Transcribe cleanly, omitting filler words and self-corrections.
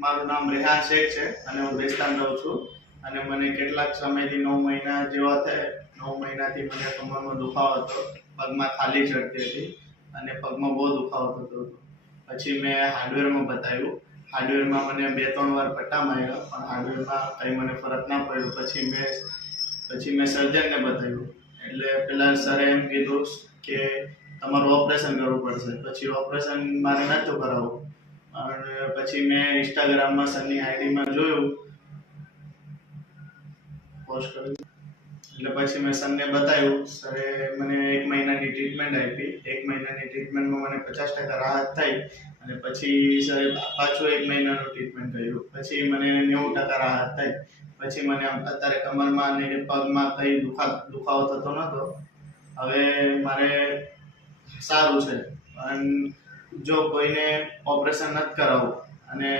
મારું નામ રેહાન શેખ છે અને હું બેસ્તાન રહું છું. અને મને કેટલાક સમયથી 9 મહિના જેવા થયા. 9 મહિનાથી મને કમરમાં દુખાવો હતો, પગમાં ખાલી ચડતી હતી અને પગમાં બહુ દુખાવો થતો હતો. પછી મેં હાર્ડવેરમાં બતાવ્યું. હાર્ડવેરમાં મને 2-3 વાર પટ્ટા માર્યા, પણ હાર્ડવેરમાં કંઈ મને ફરક ના પડ્યો. પછી મેં સર્જનને બતાવ્યું. એટલે પેલા સરે એમ કીધું કે તમારું ઓપરેશન કરવું પડશે. પછી ઓપરેશન મારે નહોતું કરાવવું. અને પછી મેં ઇન્સ્ટાગ્રામમાં સરની આઈડીમાં જોયું, પોસ્ટ કર્યું. એટલે પછી મેં સરને બતાવ્યું. સરે મને 1 મહિનાની ટ્રીટમેન્ટ આપી. 1 મહિનાની ટ્રીટમેન્ટમાં મને 50% રાહત થઈ. અને પછી સરે પાછું 1 મહિનાનું ટ્રીટમેન્ટ કર્યું. પછી મને 90% રાહત થઈ. પછી મને અત્યારે કમરમાં અને પગમાં કંઈ દુખાવો થતો નહોતો. હવે મારે સારું છે. અને જો કોઈને ઓપરેશન નથી કરાવવું અને